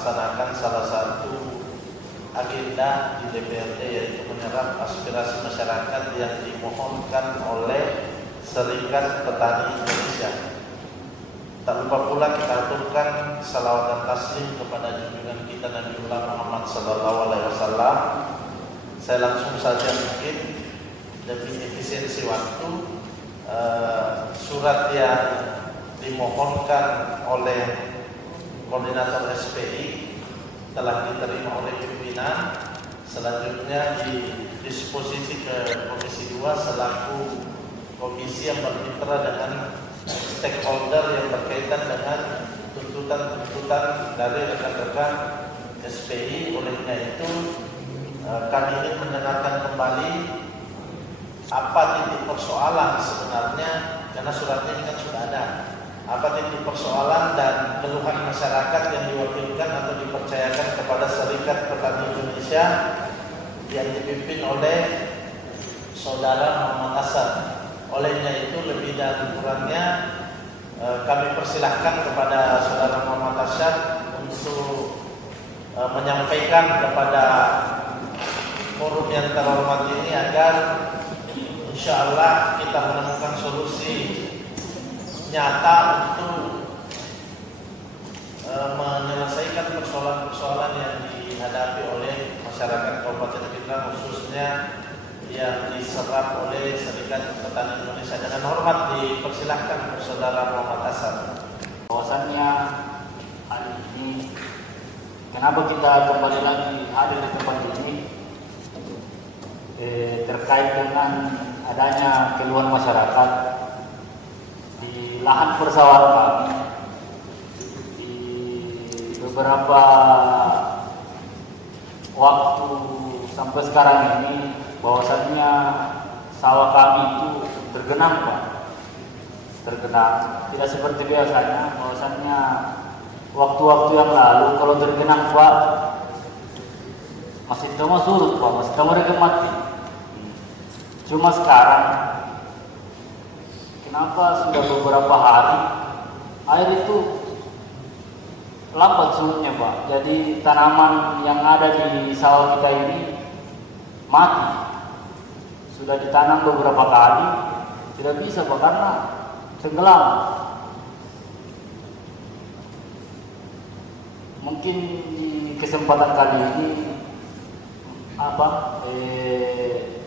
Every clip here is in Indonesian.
melaksanakan salah satu agenda di DPRD, yaitu menyerap aspirasi masyarakat yang dimohonkan oleh Serikat Petani Indonesia. Tak lupa pula kita aturkan salawat dan taslim kepada junjungan kita Nabiullah Muhammad SAW. Saya langsung saja mungkin demi efisiensi waktu, surat yang dimohonkan oleh koordinator SPI telah diterima oleh pimpinan. Selanjutnya didisposisi ke Komisi 2 selaku komisi yang bermitra dengan stakeholder yang berkaitan dengan tuntutan-tuntutan dari rekan-rekan SPI. Olehnya itu kami ingin mendengarkan kembali apa titik persoalan sebenarnya, karena suratnya ini kan sudah ada. Apa titik persoalan dan keluhan masyarakat yang diwakilkan atau dipercayakan kepada Serikat Petani Indonesia yang dipimpin oleh Saudara Muhammad Hasan. Olehnya itu lebih dan kurangnya kami persilahkan kepada Saudara Muhammad Hasan untuk menyampaikan kepada forum yang terhormat ini agar insya Allah kita menemukan solusi nyata untuk menyelesaikan persoalan-persoalan yang dihadapi oleh masyarakat Kabupaten Pindrang, khususnya yang diserap oleh Serikat Petani Indonesia. Dengan hormat dipersilahkan Saudara Muhammad Hasan. Bahwasannya hari ini, kenapa kita kembali lagi hadir di tempat ini, terkait dengan adanya keluhan masyarakat di lahan persawahan kami di beberapa waktu sampai sekarang ini, bahwasannya sawah kami itu tergenang, Pak. Tergenang, tidak seperti biasanya. Bahwasannya waktu-waktu yang lalu kalau tergenang, Pak, masih cuma surut, Pak, masih cuma mereka mati. Cuma sekarang, kenapa sudah beberapa hari air itu lambat surutnya, Pak. Jadi tanaman yang ada di sawah kita ini mati. Sudah ditanam beberapa kali, tidak bisa, Pak, karena tenggelam. Mungkin di kesempatan kali ini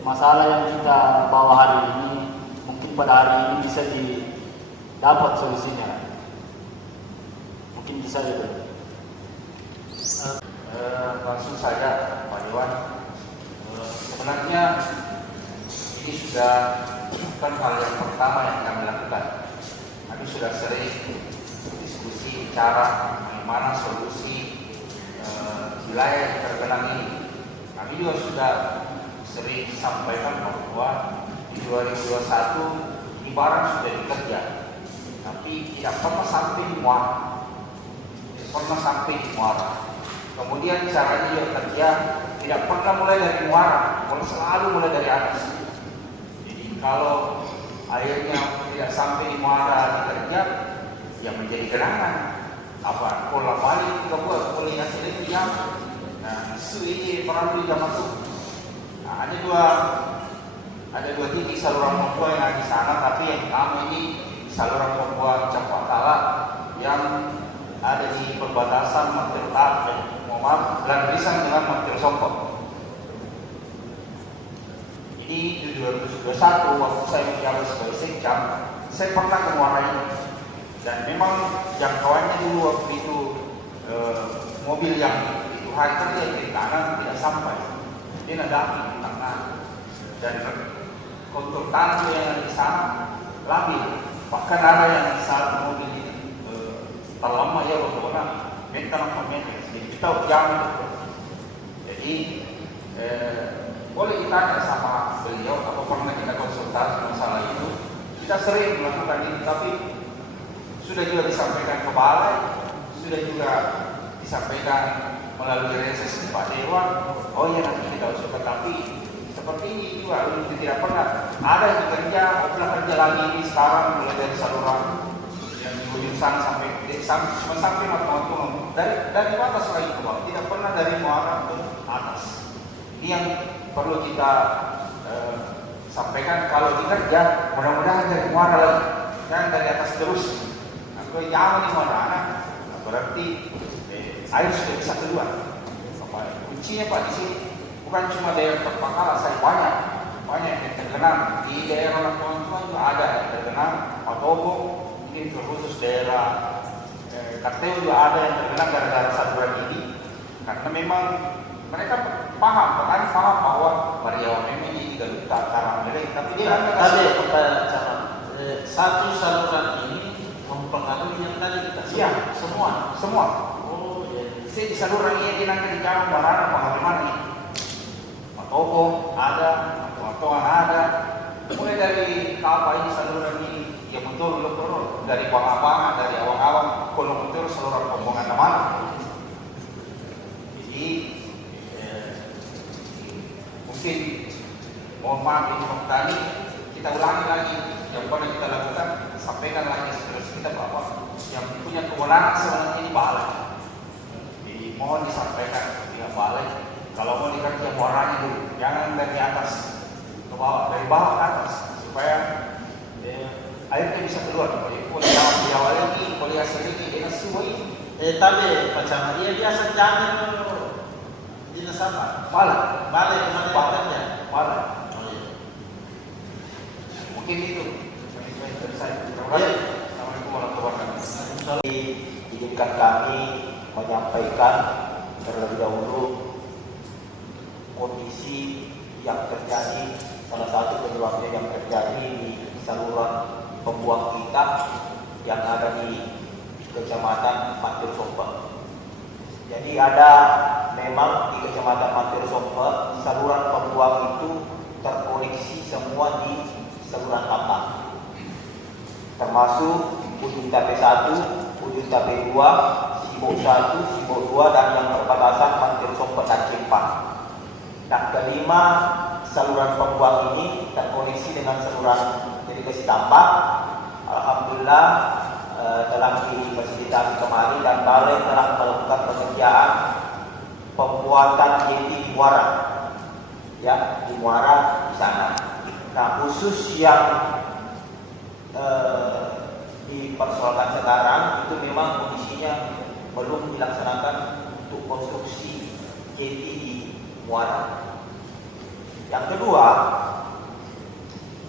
masalah yang kita bawa hari ini, mungkin pada hari ini bisa didapat solusinya. Mungkin bisa itu. Langsung saja Pak Iwan. Sebenarnya ini sudah bukan hal yang pertama yang kami lakukan. Kami sudah sering diskusi cara bagaimana solusi wilayah yang tergenang ini. Kami juga sudah sering sampaikan bahwa di 2021 ini barang sudah dikerja, tapi tidak pernah sampai di muara. Kemudian caranya dia kerja tidak pernah mulai dari muara, selalu mulai dari atas. Jadi kalau airnya tidak sampai di muara dikerja, ya menjadi genangan. Apa? Pola balik kita buat, pola yang sering diam. Nah, ini perlu kita masuk. Nah, ada dua titik saluran pompa yang ada di sana, tapi yang pertama ini saluran pompa Cempakala yang ada di perbatasan Matirta dan Risang dengan Matir Songkok. Ini di 2021 waktu saya menjabat sebagai sekjam, saya pernah ke muara ini, dan memang jangkauannya dulu waktu itu mobil yang itu hari kerja di kanan tidak sampai, dia nadapi di tengah, dan kontur tanah yang ada di sana labil. Bahkan ada yang saat mobil terlama ya bagaimana mental meter, jadi kita jangan. Jadi boleh ditanya sama beliau apa pernah kita konsultasi masalah itu. Kita sering melakukan ini, tapi sudah juga disampaikan ke balai, sudah juga disampaikan melalui reses Pak Dewan. Oh ya, nanti kita usulkan, tapi seperti ini juga itu tidak pernah ada yang kerja, pernah kerja lagi ini sekarang mulai dari saluran yang ujung sana sampai matang dari batas lagi ke bawah, tidak pernah dari muara ke atas. Ini yang perlu kita sampaikan. Kalau dikerja, mudah-mudahan dari muara lagi, dan dari atas terus. Kalau jangan di muara anak, berarti air sudah bisa keluar. Kuncinya Pak di sini bukan cuma daerah Pangkalan, saya banyak yang tergenang di daerah teman-teman juga ada yang tergenang. Patobo ini terkhusus daerah Karteu juga ada yang tergenang gara-gara saluran ini, karena memang mereka paham bahwa Bariawan memang ini tidak luka karang meleng, tapi dia satu saluran ini mempengaruhi yang tadi kita iya, semua. Oh ya. Di saluran ini nanti di Karang Barana penghaliman ini Matobo ada, Matoan ada, mulai dari apa ini saluran ini ya betul dari Bang-Abang, dari awang-awang, kalau betul saluran pembuangan mana. Jadi mungkin mohon maaf ini Pak Tani, kita ulangi lagi yang pernah kita lakukan, sampaikan lagi terus kita bahwa yang punya kewenangan sebenarnya ini balai. Jadi mohon disampaikan tidak balai. Kalau mau dikerja muaranya dulu, jangan dari atas ke bawah, dari bawah ke atas supaya airnya bisa keluar. Jadi kuliah di awal ini, kuliah sedikit ini semua ini. Tadi macam dia biasa jangan di nasabah. Balai kemana kerja? Balai. Oh, iya. Mungkin itu dari saya. Terima kasih. Assalamualaikum warahmatullahi wabarakatuh. Izinkan kami menyampaikan terlebih dahulu kondisi yang terjadi, salah satu penyebabnya yang terjadi di saluran pembuang kita yang ada di Kecamatan Mantir Sompe. Jadi ada memang di Kecamatan Mantir Sompe saluran pembuang itu terkoneksi semua di saluran tambang, termasuk ujung tape 1, ujung tape 2, Sibuk 1, Sibuk 2, dan yang perbatasan Mantir Sompe dan Cempang. Nah, kelima saluran pembuang ini terkoneksi dengan saluran irigasi tambak. Alhamdulillah telah difasilitasi kemarin dan balai telah melakukan pengerjaan pembuatan jeti di muara, ya di muara di sana. Nah, khusus yang dipersoalkan sekarang itu memang kondisinya belum dilaksanakan untuk konstruksi jeti di muara. Yang kedua,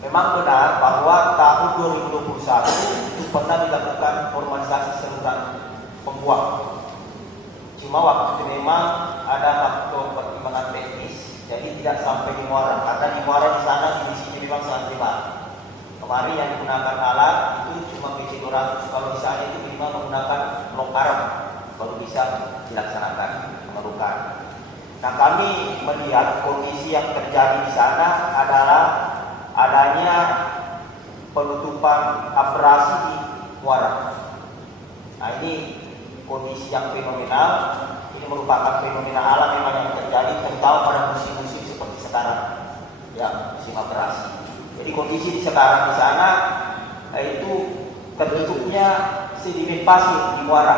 memang benar bahwa tahun 2021 itu pernah dilakukan normalisasi saluran pembuang. Cuma waktu itu memang ada faktor pertimbangan teknis, jadi tidak sampai di muara. Karena di muara di sana kondisinya memang sangat lebar. Kemarin yang menggunakan alat itu cuma PC 200, kalau di sana itu minimal menggunakan blok arm baru bisa dilaksanakan pengerukan. Nah, kami melihat kondisi yang terjadi di sana adalah adanya penutupan abrasi di muara. Nah, ini kondisi yang fenomenal. Ini merupakan fenomena alam memang yang terjadi, terutama pada musim-musim seperti sekarang, ya musim abrasi. Jadi kondisi di sekarang di sana itu terbentuknya sedimen pasir di muara.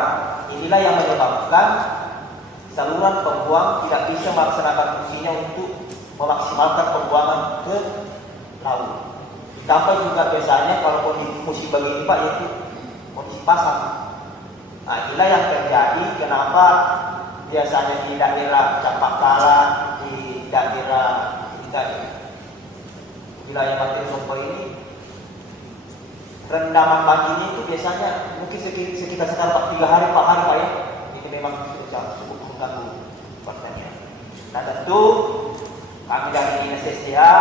Inilah yang menyebabkan saluran pembuang tidak bisa melaksanakan fungsinya untuk memaksimalkan pembuangan ke laut. Ditambah juga biasanya kalau kondisi musim begini Pak, yaitu kondisi pasang. Nah, inilah yang terjadi kenapa biasanya di daerah Cempaka, di daerah wilayah Mantir Sompe ini rendaman pagi itu biasanya mungkin sekitar sekarang 3 hari 4 hari Pak ya. Ini memang cukup mengganggu pertanian. Nah, tentu kami dari Dinas SDA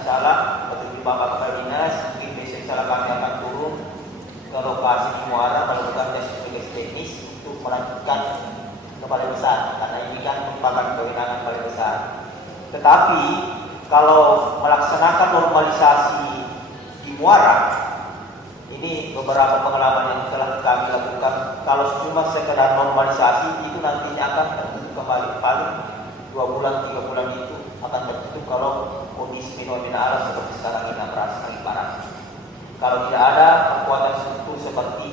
insyaallah betul Bapak Kepala Dinas mungkin besok insyaallah kami akan turun ke lokasi di muara melakukan tes teknis untuk melanjutkan ke Balai Besar, karena ini kan merupakan kewenangan Balai Besar. Tetapi kalau melaksanakan normalisasi di muara, ini beberapa pengalaman yang telah kami lakukan. Kalau cuma sekedar normalisasi itu nantinya akan tertutup kembali, paling 2 bulan 3 bulan itu akan tertutup kalau kondisi fenomena alam seperti sekarang ini berasa lagi parah. Kalau tidak ada kekuatan struktur seperti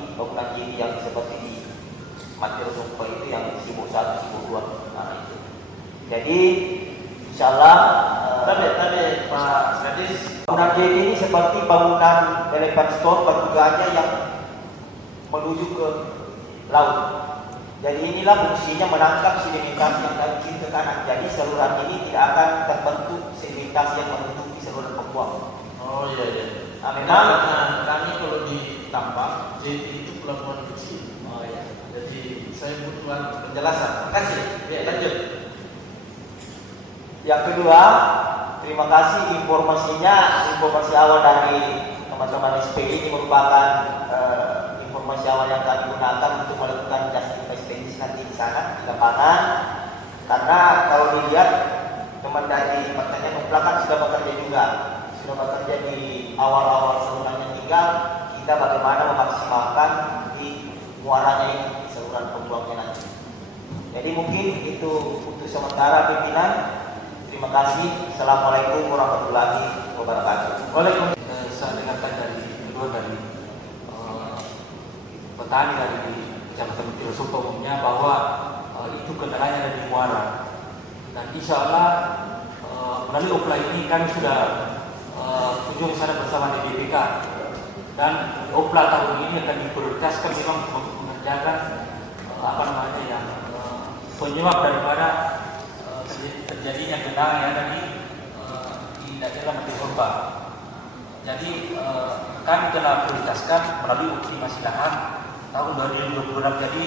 Jadi insyaallah Tapi Pak Kadis, bangunan JT ini seperti bangunan elephant stone pertiganya yang menuju ke laut. Jadi inilah fungsinya menangkap sedimentasi yang dari kiri ke kanan. Jadi saluran ini tidak akan terbentuk sedimentasi yang menutupi saluran pembuang. oh iya iya. Nah, memang Karena kami kalau di Tambak, JT itu pelabuhan kecil. oh ya. Jadi saya butuh penjelasan. Terima kasih. Ya, lanjut. Yang kedua, terima kasih informasi awal dari teman-teman SPI ini merupakan informasi awal yang kami gunakan untuk melakukan justice teknis nanti di sana di lapangan. Karena kalau dilihat teman dari pertanyaan Numpla kan sudah bekerja di awal-awal salurannya, tinggal kita bagaimana memaksimalkan di muaranya ini di saluran pembuangnya nanti. Jadi mungkin itu untuk sementara pimpinan. Terima kasih. Assalamualaikum warahmatullahi wabarakatuh. Waalaikumsalam. Saya dengarkan dari kedua dari petani dari Kecamatan Tirasuka umumnya bahwa itu kendalanya ada di muara, dan insya Allah melalui opla ini kami sudah kunjung sana bersama di BPK, dan opla tahun ini akan diprioritaskan memang untuk mengerjakan yang penyebab daripada terjadinya genangan yang ada di daerah Mati Sorba. Jadi kami telah prioritaskan melalui optimasi lahan tahun 2026. Jadi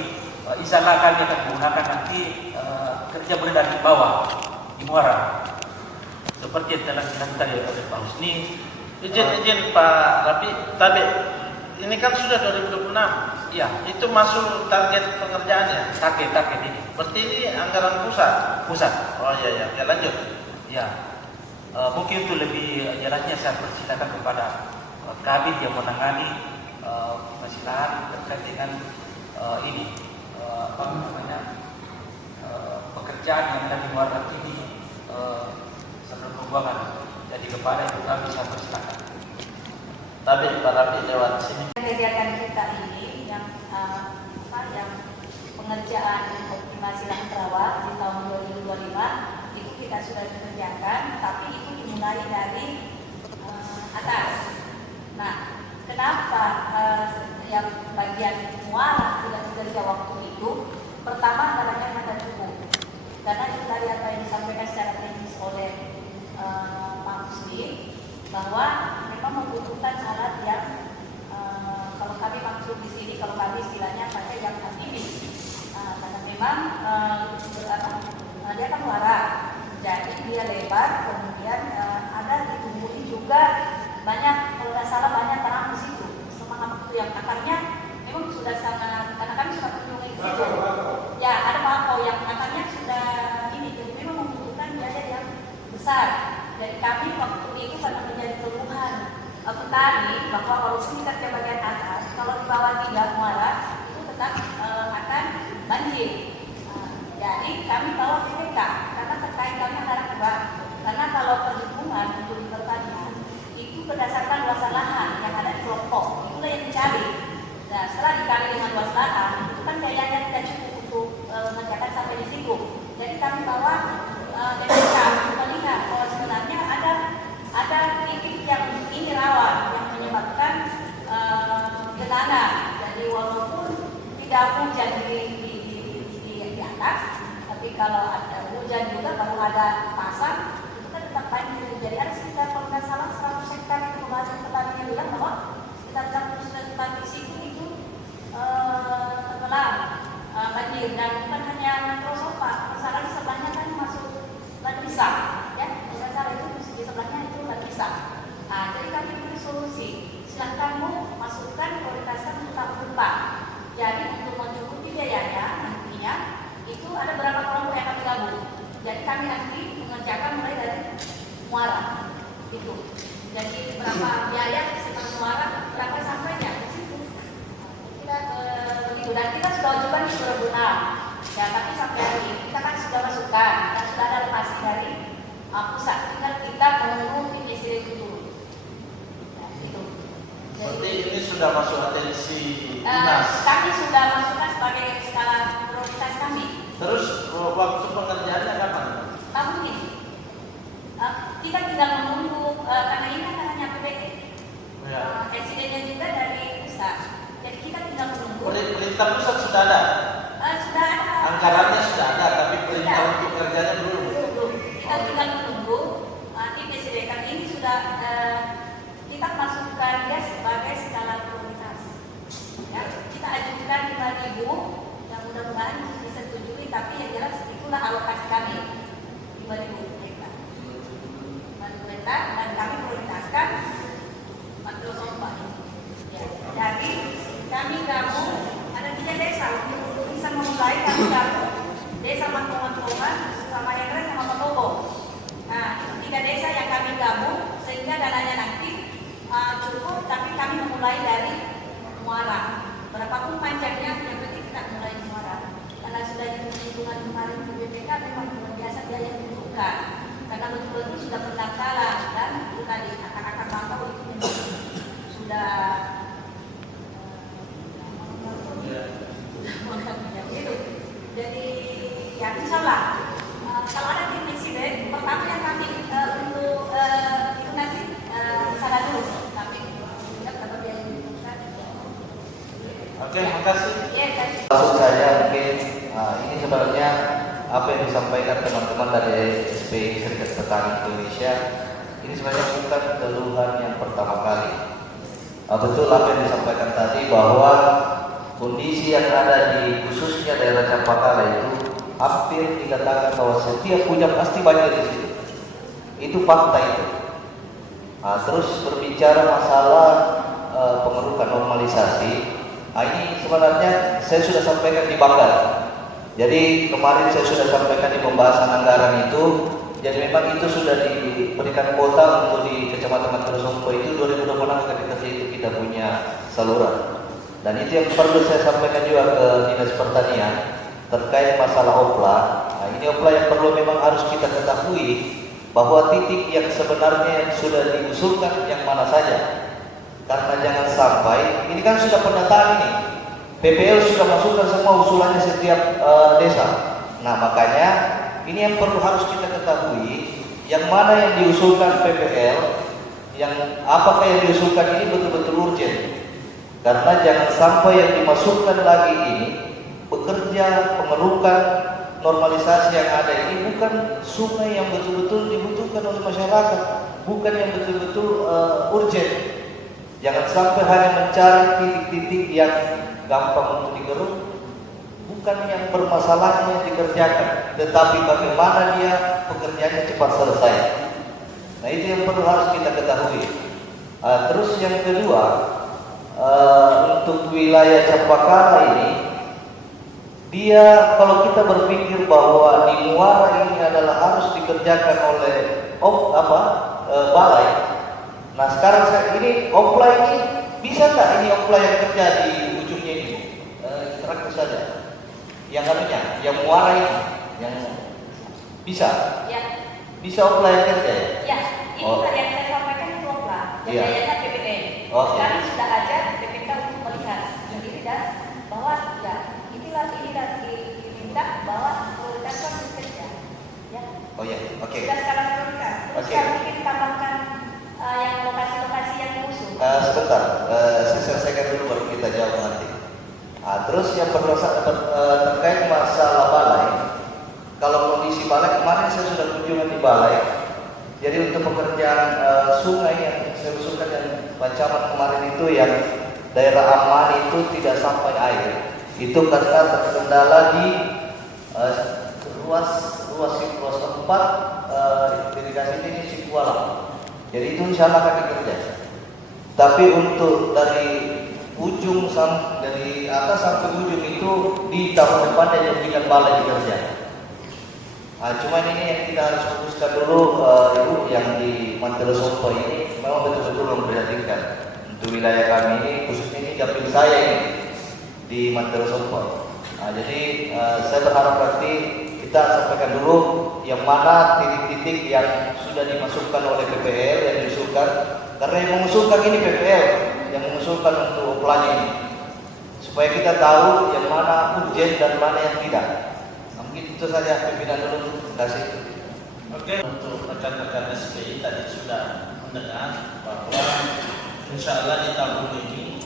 insya Allah kami akan menggunakan nanti kerja mulai dari bawah di muara seperti yang telah dilakukan oleh Pak Husni. Izin Pak Rapi, tapi ini kan sudah 2026. Ya, Itu masuk target pengerjaannya. target ini Berarti ini anggaran pusat. pusat. Oh iya iya. Ya lanjut. Ya, mungkin untuk lebih jelasnya saya persilakan kepada Kabid yang menangani persilahan terkait dengan pekerjaan yang ada di muara ini sebelum pembuangan. Jadi kepada Ibu Kabid saya persilakan. Tapi Pak Rapi lewat sini. Kegiatan kita ini yang pengerjaan optimasi lahan rawa di tahun 2025 itu kita sudah dikerjakan, tapi itu dimulai dari atas. Nah, kenapa yang bagian muara tidak dikerja waktu itu? Pertama, karena ada cukup. Karena dari apa yang disampaikan secara teknis oleh Pak Husni, bahwa memang membutuhkan alat yang kalau kami maksud di sini, kalau kami istilahnya pakai yang amfibi. Karena memang dia kan muara, jadi dia lebar, kemudian ada ditumbuhi juga banyak, kalau tidak salah banyak tanah di situ. Semangat itu yang akarnya memang sudah sangat, karena kami sudah kunjungi di situ. Ya, ada bakau yang akarnya sudah ini, jadi memang membutuhkan biaya yang besar. Jadi kami waktu itu karena menjadi keluhan petani bahwa walaupun kita ke bagian atas, kalau di bawah tidak muara itu tetap akan banjir. Jadi kami bawa BPK karena terkait kami antara kedua. Karena kalau perhitungan untuk di pertanian itu berdasarkan luasan lahan yang ada di kelompok, itulah yang dicari. Nah, setelah dikali dengan luas lahan, itu kan biayanya tidak cukup untuk mengerjakan sampai di situ. Jadi kami bawa BPK untuk melihat bahwa sebenarnya ada titik yang ini rawan yang menyebabkan genangan. Jadi walaupun tidak hujan di atas, tapi kalau ada hujan juga baru ada pasang, itu kan tetap banjir. Jadi ada sekitar kalau tidak salah 100 hektar itu pembahasan petani bilang bahwa sekitar 100 hektar di situ itu tenggelam banjir, dan bukan hanya Metro Sofa, masalah di sebelahnya kan masuk Ladisa, ya, tidak salah itu di sebelahnya itu Ladisa. Nah, jadi kami beri solusi, silahkan Bu masukkan prioritaskan untuk tahun depan. Jadi untuk mencukupi biayanya nantinya itu ada berapa kelompok yang kami gabung. Jadi kami nanti mengerjakan mulai dari muara itu. Jadi berapa biaya sekitar muara, berapa sampainya ke situ. Kita begitu, dan kita sudah ajukan di 2006. Ya, tapi sampai hari ini kita kan sudah masukkan dan sudah ada lokasi dari pusat. Tinggal kita menunggu tim istri itu dulu. Ya, itu. Berarti ini sudah masuk atensi dinas. Kami sudah masukkan sebagai skala prioritas kami. Terus waktu pengerjaannya kapan? Tahun kita tinggal menunggu karena ini kan hanya PBE. Ya. Presidennya juga dari pusat. Jadi kita tinggal menunggu. Perintah pusat sudah ada, Sudah ada. anggarannya sudah ada, tapi perintah Sudah. untuk kerjanya belum. Belum. Kita tinggal menunggu. Nanti presiden kan ini sudah kita masukkan dia sebagai skala prioritas. Ya, kita ajukan 5.000 yang mudah-mudahan bisa disetujui, tapi yang jelas itulah alokasi kami 5.000 hektar. 5.000 hektar dan kami prioritaskan Matros Sompa ini. Ya. Jadi kami gabung ada 3 desa untuk bisa memulai kami gabung desa Mantongan sama Engres sama Petobo. Nah, itu 3 desa yang kami gabung sehingga dananya nanti cukup, tapi kami memulai dari muara. Berapapun panjangnya, yang penting kita mulai di muara. Karena sudah hitungan kemarin di BPK memang luar biasa biaya yang dibutuhkan. Karena betul-betul sudah pendaftaran dan itu tadi akar-akar bangkau itu memang sudah gitu. Jadi ya insyaallah kalau ada tim insiden pertama yang kami untuk itu nanti sana dulu kami tidak dapat biaya yang dibutuhkan. Oke, makasih. Ya, tadi. Maksud saya mungkin ini sebenarnya apa yang disampaikan teman-teman dari SPI Serikat Petani Indonesia ini sebenarnya bukan keluhan yang pertama kali. Betul apa yang disampaikan tadi bahwa kondisi yang ada di khususnya daerah Cempaka itu hampir dikatakan bahwa setiap hujan pasti banjir di situ. Itu fakta itu. Terus berbicara masalah pengerukan normalisasi, ini sebenarnya saya sudah sampaikan di Banggar. Jadi kemarin saya sudah sampaikan di pembahasan anggaran itu, jadi memang itu sudah diberikan kuota untuk di Kecamatan Matros Sompa itu 2026 ketika itu kita punya saluran. Dan itu yang perlu saya sampaikan juga ke Dinas Pertanian terkait masalah opla. Ini opla yang perlu memang harus kita ketahui bahwa titik yang sebenarnya yang sudah diusulkan yang mana saja. Karena jangan sampai ini kan sudah pendataan ini. PPL sudah masukkan semua usulannya setiap desa. Nah makanya ini yang perlu harus kita ketahui, yang mana yang diusulkan PPL, yang apakah yang diusulkan ini betul-betul urgent. Karena jangan sampai yang dimasukkan lagi ini bekerja pengerukan normalisasi yang ada ini bukan sungai yang betul-betul dibutuhkan oleh masyarakat, bukan yang betul-betul urgent. Jangan sampai hanya mencari titik-titik yang gampang untuk digeruk, bukan yang bermasalahnya yang dikerjakan, tetapi bagaimana dia pekerjaannya cepat selesai. Nah itu yang perlu harus kita ketahui. Terus yang kedua, untuk wilayah Cempaka ini, dia kalau kita berpikir bahwa di muara ini adalah harus dikerjakan oleh balai. Nah sekarang ini opla ini bisa nggak ini opla yang kerja di ujungnya ini? Terakhir saja. Yang anunya, yang muara ini, yang bisa? Ya. Bisa opla yang kerja ya? Ya, ini tadi yang saya sampaikan itu opla. Yang Iya. biayanya PPN. Oke. Kami sudah ajak BPK untuk melihat sendiri dan bahwa ya inilah diminta bahwa prioritaskan bekerja. Ya. Oh ya, oke. Sudah skala prioritas. Terus Oke. kami mungkin tambahkan yang lokasi-lokasi yang diusung. Sebentar, saya selesaikan dulu baru kita jawab nanti. Terus yang terkait masalah balai, kalau kondisi balai kemarin saya sudah kunjungan di balai. Jadi untuk pekerjaan sungai yang saya usulkan yang Pacaman kemarin itu yang daerah aman itu tidak sampai air. Itu karena terkendala di ruas 4 irigasi ini Sikualang. Jadi itu insya Allah akan dikerja. Tapi untuk dari ujung dari atas sampai ujung itu di tahun depan dia jadikan balai dikerja. Cuma ini yang kita harus fokuskan dulu Ibu yang di Matros Sompa ini memang betul-betul memprihatinkan untuk wilayah kami ini, khususnya ini dapil saya ini di Matros Sompa. Jadi saya berharap nanti kita sampaikan dulu yang mana titik-titik yang sudah dimasukkan oleh PPL yang diusulkan, karena yang mengusulkan ini PPL yang mengusulkan untuk oplanya ini, supaya kita tahu yang mana urgent dan mana yang tidak. Mungkin itu saja pimpinan dulu. Terima kasih. Oke, untuk rekan-rekan SPI tadi sudah mendengar bahwa insya Allah di tahun ini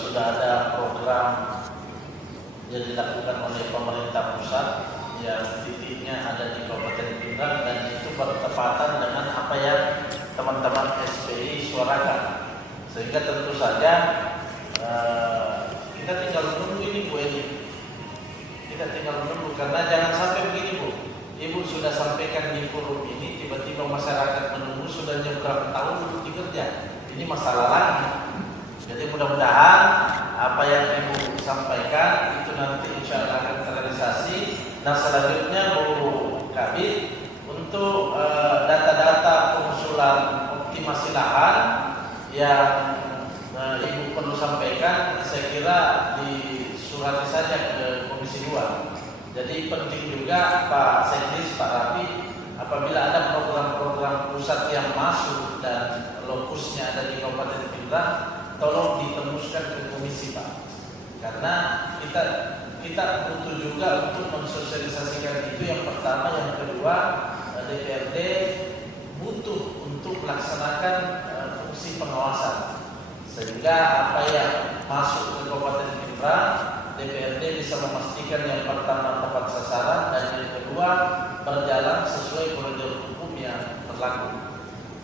sudah ada program yang dilakukan oleh pemerintah pusat yang titiknya ada di Kabupaten Pindrang, dan itu bertepatan dengan apa yang teman-teman SPI suarakan, sehingga tentu saja kita tinggal menunggu ini Bu Edi. Kita tinggal menunggu, karena jangan sampai begini Bu, Ibu sudah sampaikan di forum ini, tiba-tiba masyarakat menunggu sudah berapa tahun belum dikerja. Ini masalah lagi. Jadi mudah-mudahan apa yang Ibu sampaikan itu nanti insya Allah akan terrealisasi. Nah selanjutnya Bu Kabid, untuk data-data pengusulan optimasi lahan yang Ibu perlu sampaikan, saya kira disurati saja ke Komisi 2. Jadi penting juga Pak Seklis, Pak Rafi, apabila ada program-program pusat yang masuk dan lokusnya ada di Kabupaten Pindrang, tolong ditembuskan ke Komisi Pak. Karena kita butuh juga untuk mensosialisasikan itu, yang pertama. Yang kedua, DPRD butuh untuk melaksanakan fungsi pengawasan, sehingga apa yang masuk ke Kabupaten Pindrang, DPRD bisa memastikan yang pertama tepat sasaran, dan yang kedua berjalan sesuai koridor hukum yang berlaku.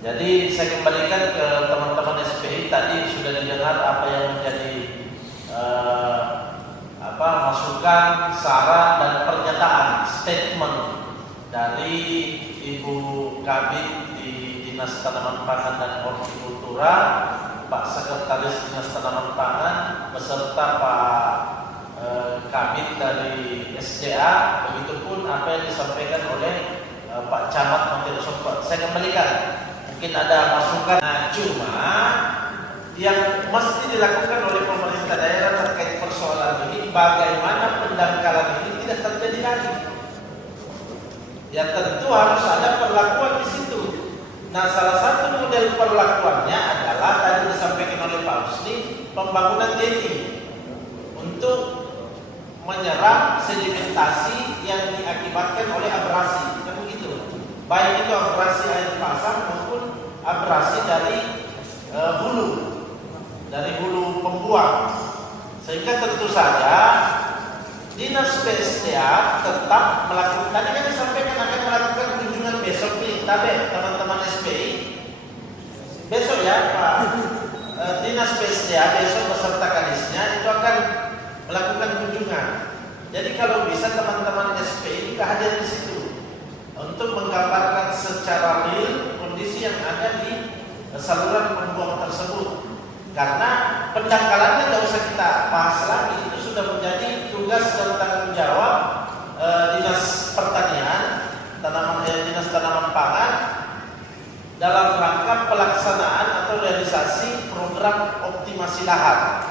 Jadi saya kembalikan ke teman-teman SPI, tadi sudah didengar apa yang menjadi masukan, saran, dan pernyataan statement dari Ibu Kabid di Dinas Tanaman Pangan dan Hortikultura, Pak Sekretaris Dinas Tanaman Pangan, beserta Pak Kabid dari SDA, begitupun apa yang disampaikan oleh Pak Camat Menteri Sosial. Saya kembalikan, mungkin ada masukan. Nah, cuma yang mesti dilakukan oleh pemerintah daerah terkait persoalan ini, bagaimana pendangkalan ini tidak terjadi lagi. Ya tentu harus ada perlakuan di situ. Nah, salah satu model perlakuannya adalah tadi disampaikan oleh Pak Husni, pembangunan jetty untuk menyerap sedimentasi yang diakibatkan oleh abrasi, kan begitu. Baik itu abrasi air pasang maupun abrasi dari hulu pembuang. Sehingga tentu saja Dinas PSDA tetap melakukan, tadi kan disampaikan akan melakukan kunjungan besok nih, teman-teman SPI. Besok ya Pak, Dinas PSDA besok beserta kadisnya itu akan melakukan kunjungan. Jadi kalau bisa teman-teman SPI juga hadir di situ untuk menggambarkan secara real kondisi yang ada di saluran pembuang tersebut. Karena pendangkalannya tidak usah kita bahas lagi, itu sudah menjadi tugas dan tanggung jawab Dinas Pertanian, Dinas Tanaman Pangan dalam rangka pelaksanaan atau realisasi program optimasi lahan.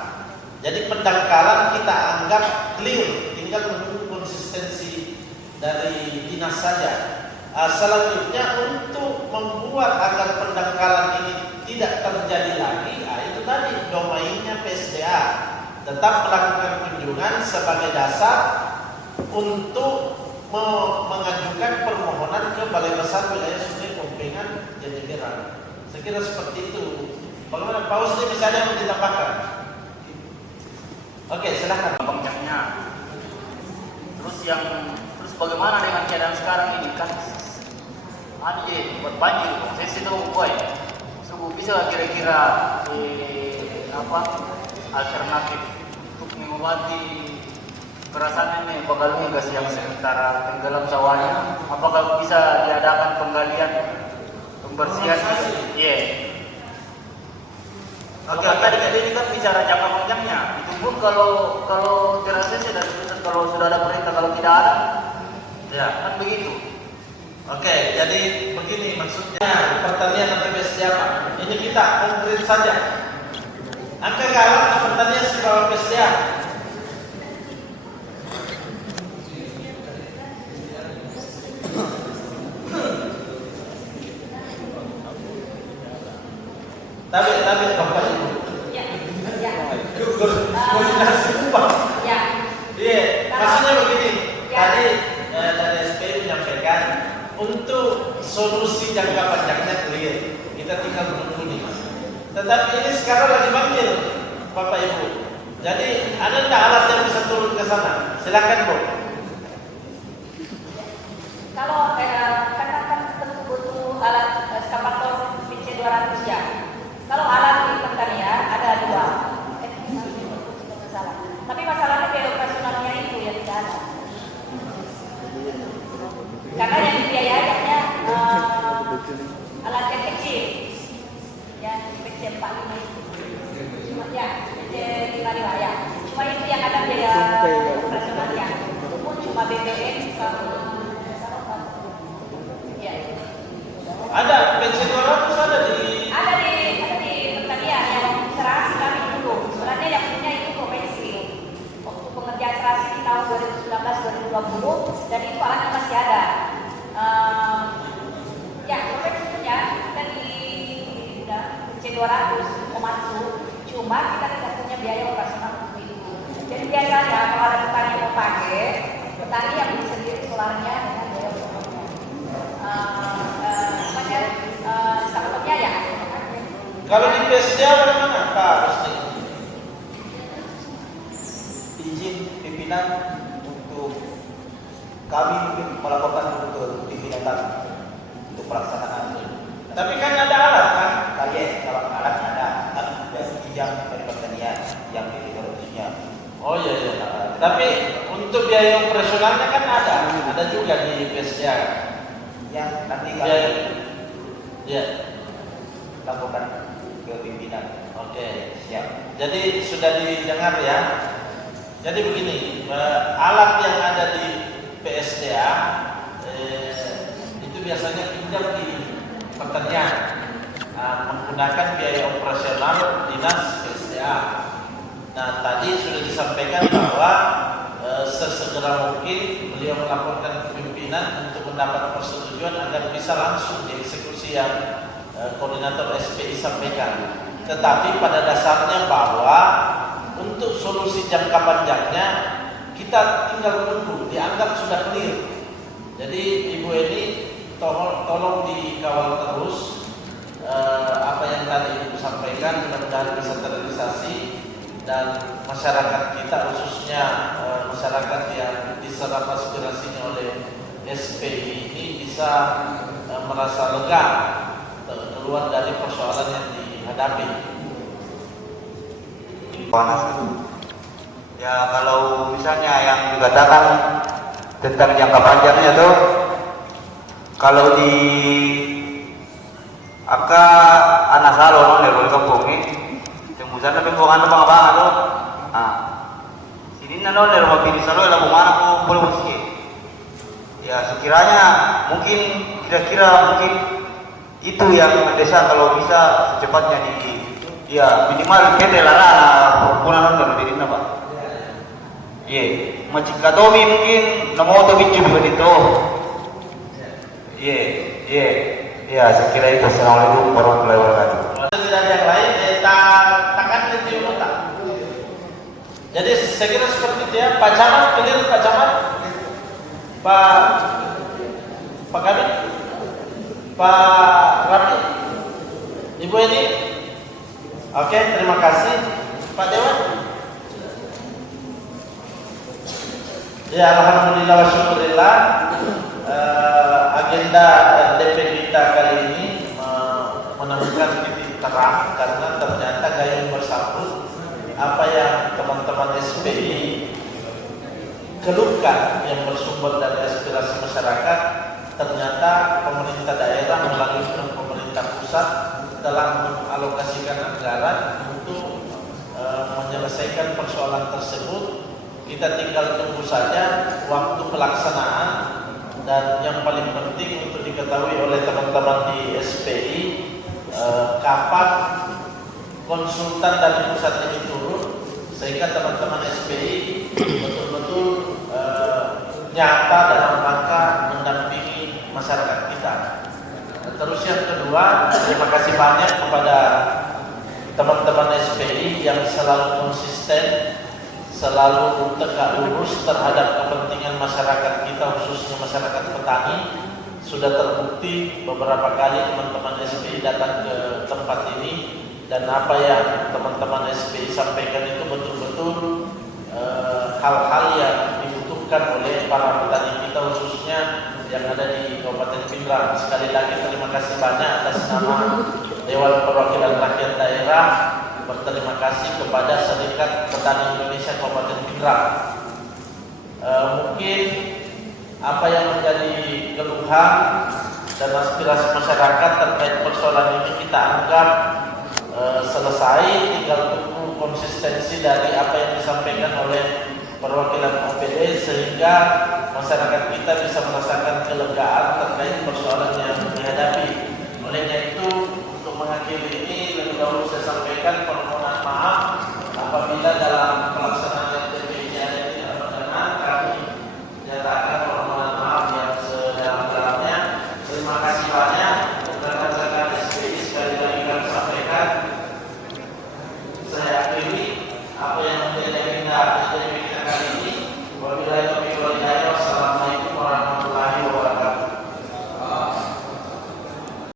Jadi pendangkalan kita anggap clear, tinggal menunggu konsistensi dari dinas saja. Selanjutnya untuk membuat agar pendangkalan ini tidak terjadi lagi, itu tadi domainnya PSDA tetap melakukan kunjungan sebagai dasar untuk mengajukan permohonan ke Balai Besar Wilayah Sungai Pompengan Jatigerang. Saya kira seperti itu. Bagaimana Pak Husni, misalnya mau ditambahkan? Oke, silakan. Banyaknya. Terus bagaimana dengan keadaan sekarang ini kan? Ada buat banjir, saya sih tahu boy. Bisa kira-kira alternatif untuk mengobati perasaan ini bakalnya gas yang sementara tenggelam sawahnya? Apakah bisa diadakan penggalian, pembersihan? Iya. Oke, tadi kita kan bicara jangka panjangnya. Itu pun kalau terasa dan kalau sudah ada perintah, kalau tidak ada, ya kan begitu. Oke, jadi begini maksudnya pertanian nanti PSDA Pak. Ini kita konkret saja. Angka galang pertanian di bawah PSDA. Tapi Bapak Ibu. Ya. Koordinasi Pak. Ya. Iya, maksudnya begini. Ya. Tadi dari SPI menyampaikan untuk solusi jangka panjangnya clear. Kita tinggal menunggu nih. Tetapi ini sekarang lagi banjir, Bapak Ibu. Jadi ada nggak alat yang bisa turun ke sana? Silakan Bu. Kalau kan tentu butuh alat ekskavator PC 200 ya. Kalau alat di pertanian ada dua. Masalah. Tapi masalahnya biaya operasionalnya itu yang tidak ada. Karena yang dibiayainya alat yang kecil, yang PC 45 itu. Cuma ya, PC 55 ya. Cuma itu yang ada biaya operasionalnya. Pun cuma BBM sama ya. Ada PC 200 ada di pertanian yang serasi kami dulu. Sebenarnya yang punya itu Provinsi. Waktu pengerjaan serasi di tahun 2019-2020 dan itu alatnya masih ada. Ya, Provinsi punya dan di C200 Komatsu. Cuma kita tidak punya biaya operasional untuk itu. Jadi biasanya kalau ada petani yang mau pakai, petani yang beli sendiri solarnya dengan biaya operasional. Sebetulnya ya. Kalau di PSDA bagaimana Pak Rusdi? Izin pimpinan untuk kami melakukan untuk pimpinan kami untuk pelaksanaan. Tapi kan ada alat kan? Kalau alat ada, kan sudah pinjam dari pertanian yang harusnya. Oh iya iya. Tapi untuk biaya operasionalnya kan ada juga di PSDA. Yang nanti Ya, kami ya. lakukan ke pimpinan. Oke. Siap. Jadi sudah didengar ya. Jadi begini, alat yang ada di PSDA itu biasanya pinjam di pertanian menggunakan biaya operasional dinas PSDA. Nah tadi sudah disampaikan bahwa sesegera mungkin beliau melaporkan ke pimpinan untuk mendapat persetujuan agar bisa langsung dieksekusi yang koordinator SPI sampaikan. Tetapi pada dasarnya bahwa untuk solusi jangka panjangnya kita tinggal menunggu, dianggap sudah clear. Jadi Ibu Eni tolong dikawal terus apa yang tadi Ibu sampaikan, mudah-mudahan bisa terrealisasi dan masyarakat kita khususnya masyarakat yang diserap aspirasinya oleh SPI ini bisa merasa lega keluar dari persoalan yang dihadapi. Ya kalau misalnya yang dikatakan tentang jangka panjangnya tuh, kalau di aka anak salo dari kampung ini, tembusan tapi bukan apa apa tuh. Sini nano dari rumah bini salo yang mana aku boleh bersih. Ya sekiranya mungkin kira-kira mungkin itu yang mendesak kalau bisa secepatnya ya minimal PT larana punan dari diri Pak. Iya, macam katomi mungkin namo to bicu begitu. Iya, sekira itu. Assalamualaikum warahmatullahi wabarakatuh. Tidak ada yang lain, takkan itu tak. Jadi saya kira seperti itu ya. Pak Camat, clear Pak Camat, Pak Kabin, Pak Rapi, Ibu Eni. Oke, terima kasih. Pak Dewan. Ya, alhamdulillah wa syukurillah. Agenda RDP kita kali ini menemukan titik terang karena ternyata gayung bersambut apa yang teman-teman SPI keluhkan yang bersumber dari aspirasi masyarakat. Ternyata pemerintah daerah melalui pemerintah pusat telah mengalokasikan anggaran untuk menyelesaikan persoalan tersebut. Kita tinggal tunggu saja waktu pelaksanaan, dan yang paling penting untuk diketahui oleh teman-teman di SPI kapan konsultan dari pusat ini turun sehingga teman-teman SPI betul-betul nyata dalam rangka mendampingi masyarakat kita. Terus yang kedua, terima kasih banyak kepada teman-teman SPI yang selalu konsisten, selalu tegak lurus terhadap kepentingan masyarakat kita, khususnya masyarakat petani, sudah terbukti beberapa kali teman-teman SPI datang ke tempat ini, dan apa yang teman-teman SPI sampaikan itu betul-betul hal-hal yang dibutuhkan oleh para petani kita, khususnya yang ada di Kabupaten Pindrang. Sekali lagi terima kasih banyak atas nama Dewan Perwakilan Rakyat Daerah. Berterima kasih kepada Serikat Petani Indonesia Kabupaten Pindrang. Mungkin apa yang menjadi keluhan dan aspirasi masyarakat terkait persoalan ini kita anggap selesai, tinggal tunggu konsistensi dari apa yang disampaikan oleh perwakilan OPD sehingga masyarakat kita bisa merasakan kelegaan